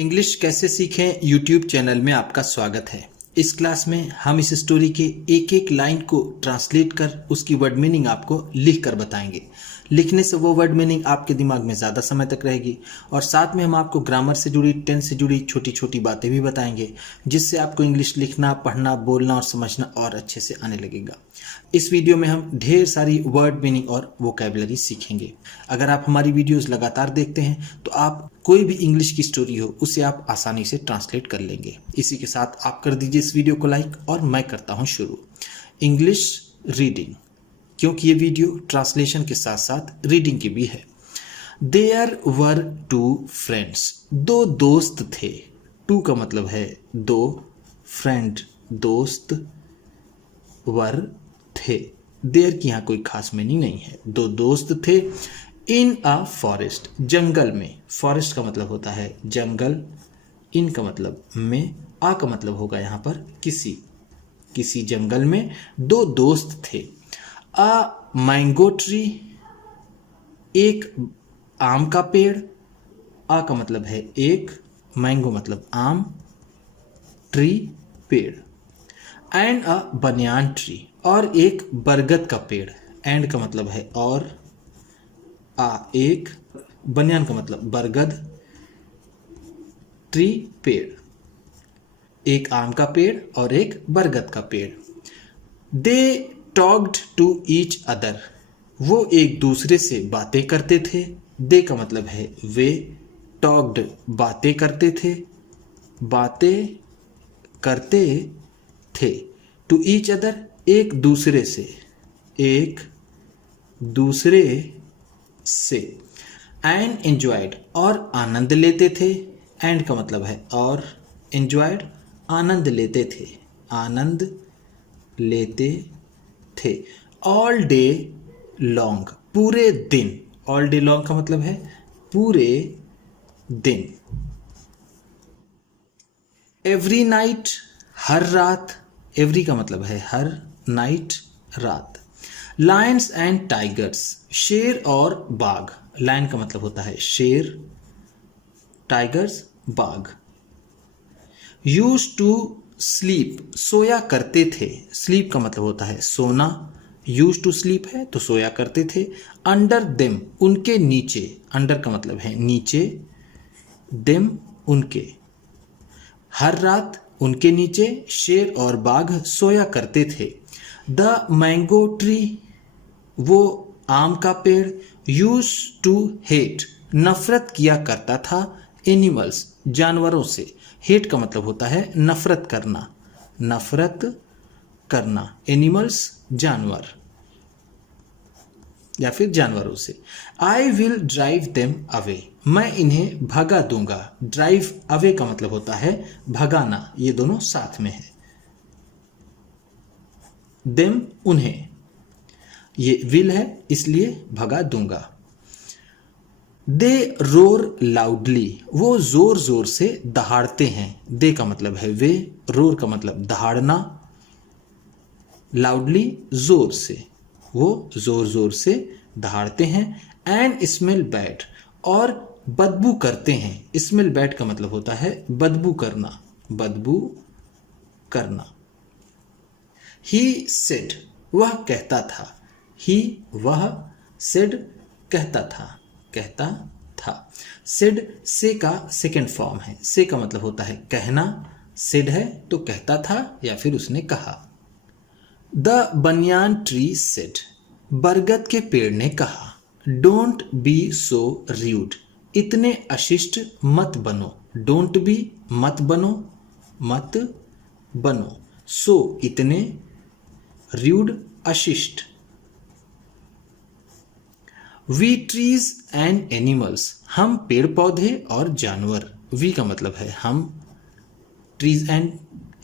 English कैसे सीखें YouTube channel में आपका स्वागत है। इस क्लास में हम इस स्टोरी के एक एक लाइन को ट्रांसलेट कर उसकी वर्ड मीनिंग आपको लिख कर बताएंगे। लिखने से वो वर्ड मीनिंग आपके दिमाग में ज़्यादा समय तक रहेगी और साथ में हम आपको ग्रामर से जुड़ी, टेंस से जुड़ी छोटी छोटी बातें भी बताएंगे, जिससे आपको इंग्लिश लिखना, पढ़ना, बोलना और समझना और अच्छे से आने लगेगा। इस वीडियो में हम ढेर सारी वर्ड मीनिंग और वोकैबुलरी सीखेंगे। अगर आप हमारी वीडियोस लगातार देखते हैं तो आप कोई भी इंग्लिश की स्टोरी हो उसे आप आसानी से ट्रांसलेट कर लेंगे। इसी के साथ आप कर दीजिए इस वीडियो को लाइक और मैं करता हूं शुरू। इंग्लिश रीडिंग, क्योंकि ये वीडियो ट्रांसलेशन के साथ साथ रीडिंग की भी है। देयर वर टू फ्रेंड्स, दो दोस्त थे। टू का मतलब है दो, फ्रेंड दोस्त, वर थे। देयर की यहाँ कोई खास मीनिंग नहीं है। दो दोस्त थे इन अ फॉरेस्ट, जंगल में। फॉरेस्ट का मतलब होता है जंगल, इन का मतलब में, आ का मतलब होगा यहाँ पर किसी जंगल में दो दोस्त थे। अ मैंगो ट्री, एक आम का पेड़। आ का मतलब है एक, मैंगो मतलब आम, ट्री पेड़। एंड अ बनियान ट्री, और एक बरगद का पेड़। एंड का मतलब है और, एक, बनियान का मतलब बरगद, ट्री पेड़। एक आम का पेड़ और एक बरगद का पेड़। They talked to each other, वो एक दूसरे से बातें करते थे। दे का मतलब है वे, टॉक्ड बातें करते थे, बातें करते थे। टू ईच अदर एक दूसरे से, एक दूसरे से। एंड एंजॉयड और आनंद लेते थे। एंड का मतलब है और, एंजॉयड आनंद लेते थे, आनंद लेते थे। ऑल डे लॉन्ग, पूरे दिन। ऑल डे लॉन्ग का मतलब है पूरे दिन। एवरी नाइट, हर रात। एवरी का मतलब है हर, नाइट रात। लायंस एंड टाइगर्स, शेर और बाघ। लायन का मतलब होता है शेर, टाइगर्स बाघ। यूज्ड टू स्लीप, सोया करते थे। स्लीप का मतलब होता है सोना, यूज्ड टू स्लीप है तो सोया करते थे। अंडर देम, उनके नीचे। अंडर का मतलब है नीचे, देम उनके। हर रात उनके नीचे शेर और बाघ सोया करते थे। द मैंगो ट्री, वो आम का पेड़। यूज टू हेट, नफरत किया करता था। एनिमल्स, जानवरों से। हेट का मतलब होता है नफरत करना, नफरत करना। एनिमल्स जानवर या फिर जानवरों से। I will drive them away, मैं इन्हें भगा दूंगा। ड्राइव अवे का मतलब होता है भगाना, ये दोनों साथ में है। देम उन्हें, ये विल है इसलिए भगा दूंगा। दे रोर लाउडली, वो जोर जोर से दहाड़ते हैं। दे का मतलब है वे, रोर का मतलब दहाड़ना, लाउडली जोर से, वो जोर जोर से दहाड़ते हैं। एंड स्मेल बैड, और बदबू करते हैं। स्मेल बैड का मतलब होता है बदबू करना, बदबू करना। ही सेड, वह कहता था। ही वह, सेड कहता था। सेड से का सेकेंड फॉर्म है। से का मतलब होता है कहना, सेड है तो कहता था या फिर उसने कहा। द बनियान ट्री सेड, बरगद के पेड़ ने कहा। डोंट बी सो र्यूड, इतने अशिष्ट मत बनो। डोंट बी मत बनो, मत बनो। सो इतने, र्यूड अशिष्ट। वी ट्रीज एंड एनिमल्स, हम पेड़ पौधे और जानवर। वी का मतलब है हम, ट्रीज एंड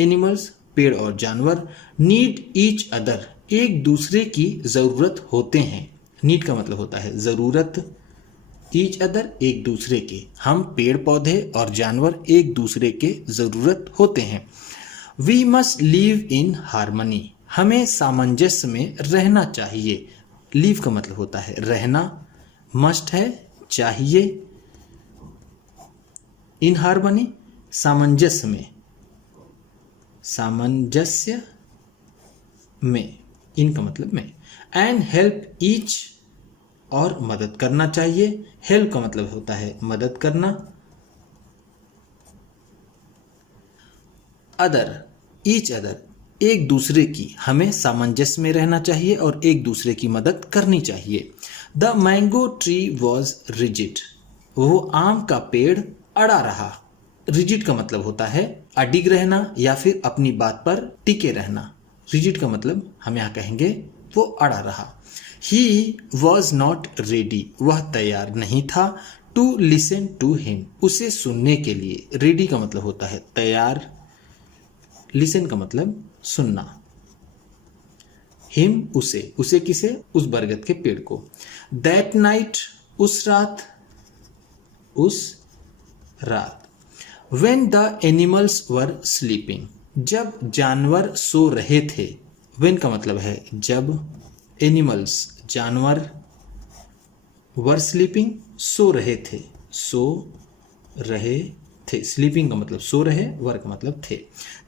एनिमल्स पेड़ और जानवर। नीड ईच अदर, एक दूसरे की जरूरत होते हैं। नीड का मतलब होता है जरूरत, ईच अदर एक दूसरे के। हम पेड़ पौधे और जानवर एक दूसरे के जरूरत होते हैं। We must live in harmony, हमें सामंजस्य में रहना चाहिए। लीव का मतलब होता है रहना, मस्ट है चाहिए, इन हार्मनी सामंजस्य में, सामंजस्य में, इनका मतलब में। एंड हेल्प ईच, और मदद करना चाहिए। हेल्प का मतलब होता है मदद करना। अदर, ईच अदर, एक दूसरे की, हमें सामंजस्य में रहना चाहिए और एक दूसरे की मदद करनी चाहिए। The mango tree was rigid, वो आम का पेड़ अड़ा रहा। रिजिड का मतलब होता है अडिग रहना या फिर अपनी बात पर टिके रहना। रिजिड का मतलब हम यहाँ कहेंगे वो अड़ा रहा। ही वॉज नॉट रेडी, वह तैयार नहीं था। टू लिसन टू हिम, उसे सुनने के लिए। रेडी का मतलब होता है तैयार, लिसन का मतलब सुनना। हिम उसे, उसे किसे? उस बरगद के पेड़ को। दैट नाइट, उस रात, उस रात। When the animals were sleeping, जब जानवर सो रहे थे। When का मतलब है जब, animals जानवर, were sleeping सो रहे थे, सो रहे थे। स्लीपिंग का मतलब सो रहे, वर का मतलब थे।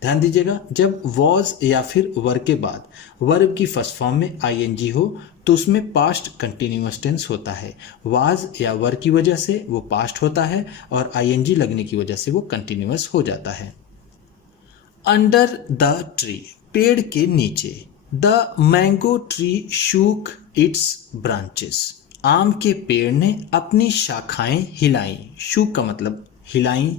ध्यान दीजिएगा, जब was या फिर वर के बाद वर्ब की फर्स्ट फॉर्म में ing हो तो उसमें पास्ट कंटिन्यूअस टेंस होता है। was या वर की वजह से वो पास्ट होता है और ing लगने की वजह से वो कंटिन्यूअस हो जाता है। अंडर द ट्री, पेड़ के नीचे। The mango tree shook it's branches, आम के पेड़ ने अपनी शाखाएं हिलाई। शूक का मतलब हिलाई।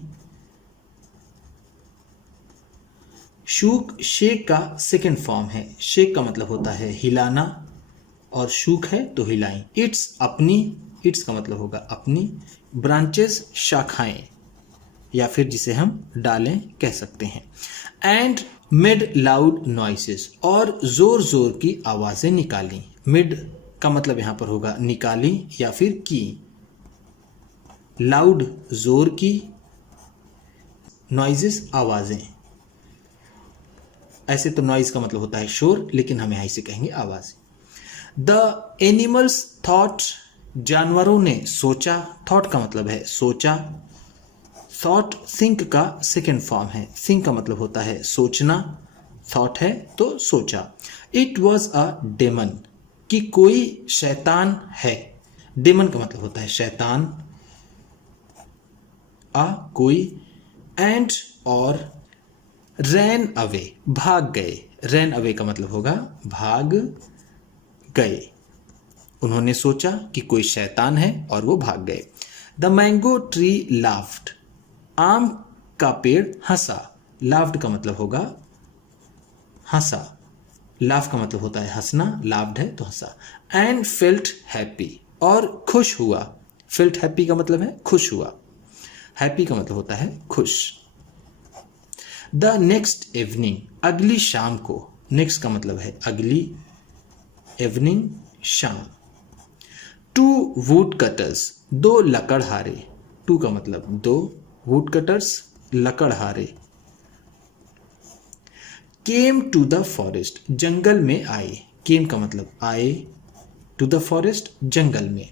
शूक शेक का सेकेंड फॉर्म है। शेक का मतलब होता है हिलाना और शूक है तो हिलाई। इट्स अपनी, इट्स का मतलब होगा अपनी। ब्रांचेस शाखाएं या फिर जिसे हम डालें कह सकते हैं। एंड मेड लाउड नॉइसेस, और जोर जोर की आवाजें निकाली। मिड का मतलब यहां पर होगा निकाली या फिर की। लाउड जोर की, नॉइजेस आवाजें। ऐसे तो नॉइज का मतलब होता है शोर, लेकिन हम यहां से कहेंगे आवाज। द एनिमल्स थॉट, जानवरों ने सोचा। थॉट का मतलब है सोचा। थॉट थिंक का सेकेंड फॉर्म है। थिंक का मतलब होता है सोचना, थॉट है तो सोचा। इट वॉज अ डेमन, कि कोई शैतान है। डेमन का मतलब होता है शैतान, कोई। एंड और रैन अवे, भाग गए। रैन अवे का मतलब होगा भाग गए। उन्होंने सोचा कि कोई शैतान है और वो भाग गए। द मैंगो ट्री लाफ्ड, आम का पेड़ हंसा। लाफ्ड का मतलब होगा हंसा। लाफ का मतलब होता है हंसना, लाफ्ड है तो हंसा। एंड फेल्ट हैप्पी, और खुश हुआ। फेल्ट हैप्पी का मतलब है खुश हुआ। हैप्पी का मतलब होता है खुश। द नेक्स्ट इवनिंग, अगली शाम को। नेक्स्ट का मतलब है अगली, इवनिंग शाम। टू वुड कटर्स, दो लकड़हारे। टू का मतलब दो, वुड कटर्स लकड़हारे। केम टू द फॉरेस्ट, जंगल में आए। केम का मतलब आए, टू द फॉरेस्ट जंगल में।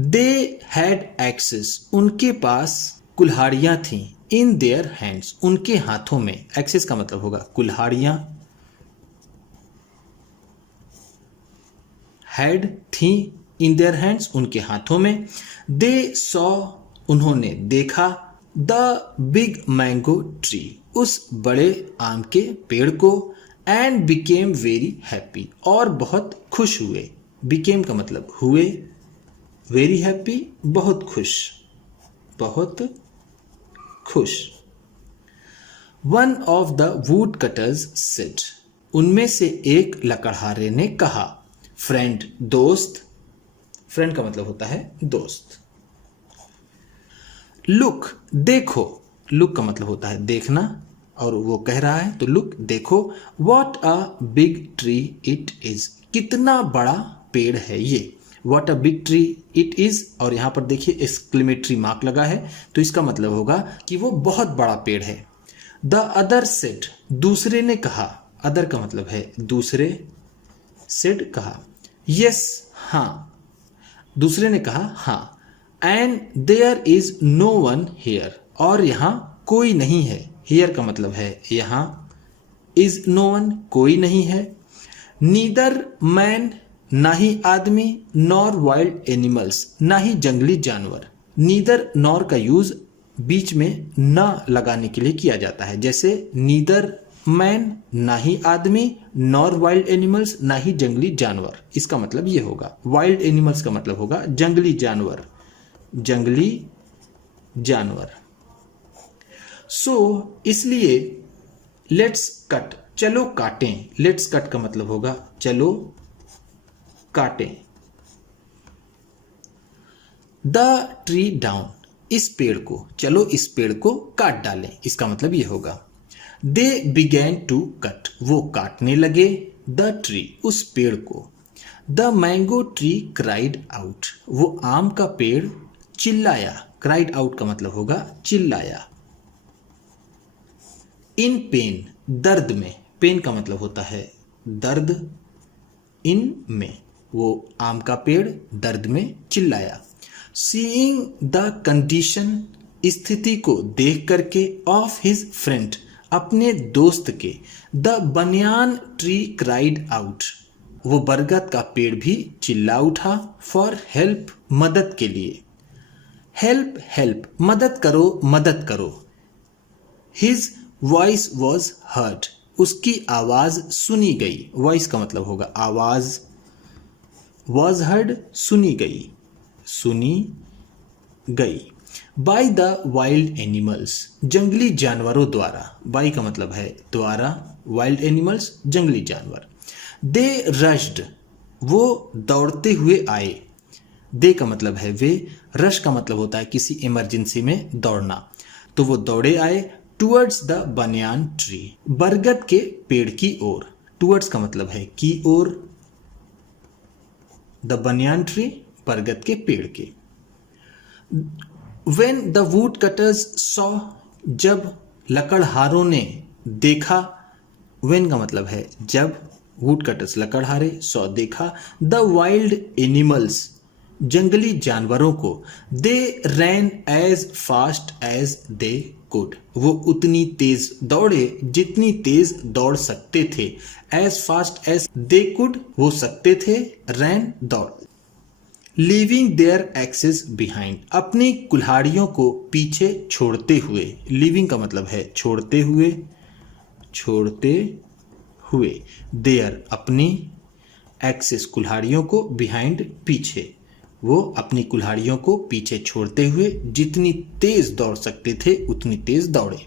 दे हैड एक्सेस, उनके पास कुल्हाड़ियां थीं। इन देयर हैंड्स, उनके हाथों में। एक्सेस का मतलब होगा कुल्हाड़ियां। हैड थी, इन देयर हैंड्स उनके हाथों में। दे सॉ, उन्होंने देखा। द बिग मैंगो ट्री, उस बड़े आम के पेड़ को। एंड बिकेम वेरी हैप्पी, और बहुत खुश हुए। बिकेम का मतलब हुए, वेरी हैप्पी बहुत खुश, बहुत खुश। One of the wood cutters said, उनमें से एक लकड़हारे ने कहा। फ्रेंड दोस्त, फ्रेंड का मतलब होता है दोस्त। लुक देखो, लुक का मतलब होता है देखना और वो कह रहा है तो लुक देखो। What a big tree it is, कितना बड़ा पेड़ है ये। What a big tree it is, और यहां पर देखिए एक्सक्लेमेटरी मार्क लगा है तो इसका मतलब होगा कि वो बहुत बड़ा पेड़ है। द अदर सेड, दूसरे ने कहा। अदर का मतलब है दूसरे, सेड कहा। यस हाँ, दूसरे ने कहा हाँ। And there is no one here, और यहाँ कोई नहीं है। हेयर का मतलब है यहाँ, इज नो वन कोई नहीं है। नीदर मैन ना ही आदमी, नॉर वाइल्ड एनिमल्स ना ही जंगली जानवर। नीदर नॉर का यूज बीच में न लगाने के लिए किया जाता है, जैसे नीदर मैन ना ही आदमी, नॉर वाइल्ड एनिमल्स ना ही जंगली जानवर। इसका मतलब ये होगा, वाइल्ड एनिमल्स का मतलब होगा जंगली जानवर, जंगली जानवर। सो इसलिए लेट्स कट, चलो काटें। लेट्स कट का मतलब होगा चलो काटें। द ट्री डाउन, इस पेड़ को, चलो इस पेड़ को काट डालें। इसका मतलब ये होगा दे बिगैन टू कट, वो काटने लगे द ट्री, उस पेड़ को। The mango tree cried out, वो आम का पेड़ चिल्लाया। क्राइड आउट का मतलब होगा चिल्लाया। इन पेन, दर्द में, पेन का मतलब होता है दर्द, इन में, वो आम का पेड़ दर्द में चिल्लाया। सीइंग द कंडीशन, स्थिति को देख करके, ऑफ हिज फ्रेंड, अपने दोस्त के। The banyan tree cried out, वो बरगद का पेड़ भी चिल्ला उठा। फॉर हेल्प, मदद के लिए। हेल्प हेल्प, मदद करो मदद करो। हिज वॉइस वॉज हर्ड, उसकी आवाज सुनी गई। वॉइस का मतलब होगा आवाज, वॉज हर्ड सुनी गई, सुनी गई। बाय द वाइल्ड एनिमल्स, जंगली जानवरों द्वारा। बाय का मतलब है द्वारा, वाइल्ड एनिमल्स जंगली जानवर। दे रश्ड, वो दौड़ते हुए आए। दे का मतलब है वे, रश का मतलब होता है किसी इमरजेंसी में दौड़ना। तो वो दौड़े आए टुवर्ड्स द बनियान ट्री, बरगद के पेड़ की ओर। टुवर्ड्स का मतलब है की ओर, द बनियान ट्री, बरगद के पेड़ के। When the wood cutters saw, जब लकड़हारों ने देखा। when का मतलब है जब, वुड कटर्स लकड़हारे, saw देखा। the wild animals, जंगली जानवरों को। they ran as fast as they could, वो उतनी तेज दौड़े जितनी तेज दौड़ सकते थे। as fast as they could, वो सकते थे, ran दौड़। लीविंग देयर एक्सेस बिहाइंड, अपनी कुल्हाड़ियों को पीछे छोड़ते हुए। लीविंग का मतलब है छोड़ते हुए, छोड़ते हुए। देयर अपनी, एक्सेस कुल्हाड़ियों को, बिहाइंड पीछे। वो अपनी कुल्हाड़ियों को पीछे छोड़ते हुए जितनी तेज दौड़ सकते थे उतनी तेज दौड़े।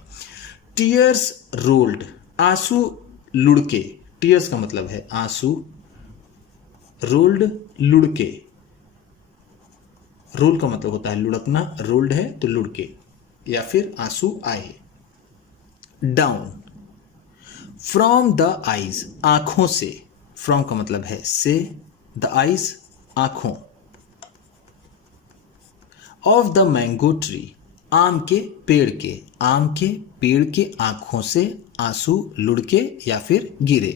टीयर्स रोल्ड, आंसू लुढ़के। टीयर्स का मतलब है आंसू, रोल्ड लुढ़के। रोल का मतलब होता है लुढ़कना, रोल्ड है तो लुढ़के, या फिर आंसू आए। डाउन, फ्रॉम द आईज, आंखों से। फ्रॉम का मतलब है से, द आईज आंखों। ऑफ द मैंगो ट्री, आम के पेड़ के। आम के पेड़ के आंखों से आंसू लुढ़के या फिर गिरे।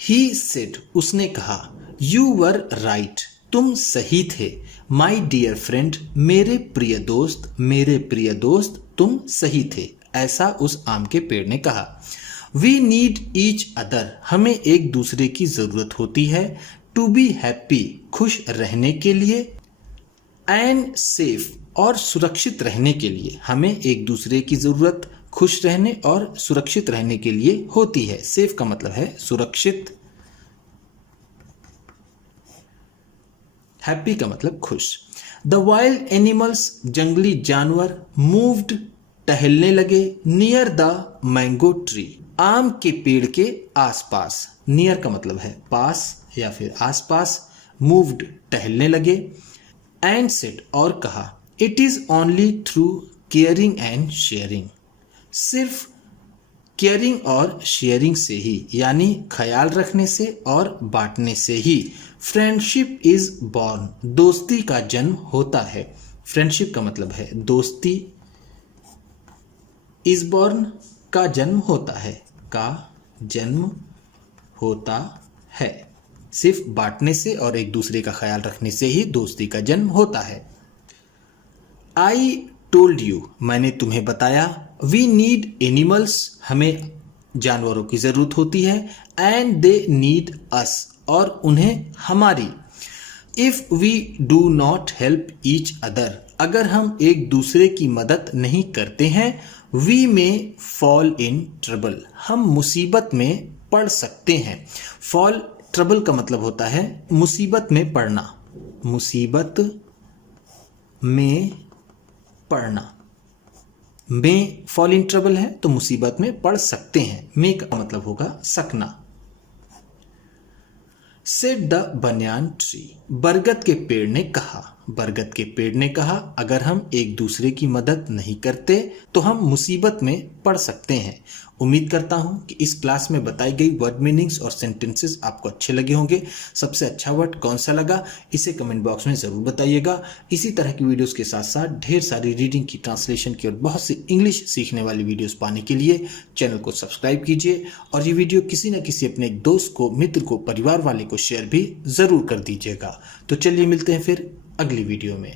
ही सेड, उसने कहा। यू वर राइट, तुम सही थे। माई डियर फ्रेंड, मेरे प्रिय दोस्त, मेरे प्रिय दोस्त तुम सही थे, ऐसा उस आम के पेड़ ने कहा। वी नीड ईच अदर, हमें एक दूसरे की जरूरत होती है। टू बी हैप्पी, खुश रहने के लिए। एंड सेफ, और सुरक्षित रहने के लिए। हमें एक दूसरे की जरूरत खुश रहने और सुरक्षित रहने के लिए होती है। सेफ का मतलब है सुरक्षित, हैप्पी का मतलब खुश। द वाइल्ड एनिमल्स, जंगली जानवर। मूव्ड, टहलने लगे। नियर द मैंगो ट्री, आम के पेड़ के आसपास। नियर का मतलब है पास या फिर आसपास। मूव्ड, टहलने लगे। एंड सेड, और कहा। It is only through caring and sharing, सिर्फ केयरिंग और शेयरिंग से ही, यानी ख्याल रखने से और बांटने से ही। फ्रेंडशिप इज बॉर्न, दोस्ती का जन्म होता है। फ्रेंडशिप का मतलब है दोस्ती। इज बॉर्न, का जन्म होता है, का जन्म होता है। सिर्फ बांटने से और एक दूसरे का ख्याल रखने से ही दोस्ती का जन्म होता है। आई टोल्ड यू, मैंने तुम्हें बताया। वी नीड एनिमल्स, हमें जानवरों की जरूरत होती है। एंड दे नीड अस, और उन्हें हमारी। If we do not help each other, अगर हम एक दूसरे की मदद नहीं करते हैं, वी में फॉल इन ट्रबल, हम मुसीबत में पड़ सकते हैं। फॉल ट्रबल का मतलब होता है मुसीबत में पड़ना, मुसीबत में पड़ना। में फॉल इन ट्रबल है तो मुसीबत में पड़ सकते हैं, में का मतलब होगा सकना। सेड द बनियान ट्री, बरगद के पेड़ ने कहा, बरगद के पेड़ ने कहा अगर हम एक दूसरे की मदद नहीं करते तो हम मुसीबत में पड़ सकते हैं। उम्मीद करता हूं कि इस क्लास में बताई गई वर्ड मीनिंग्स और सेंटेंसेस आपको अच्छे लगे होंगे। सबसे अच्छा वर्ड कौन सा लगा इसे कमेंट बॉक्स में ज़रूर बताइएगा। इसी तरह की वीडियोस के साथ साथ ढेर सारी रीडिंग की, ट्रांसलेशन की और बहुत सी इंग्लिश सीखने वाली वीडियोस पाने के लिए चैनल को सब्सक्राइब कीजिए और ये वीडियो किसी न किसी अपने एक दोस्त को, मित्र को, परिवार वाले को शेयर भी ज़रूर कर दीजिएगा। तो चलिए मिलते हैं फिर अगली वीडियो में।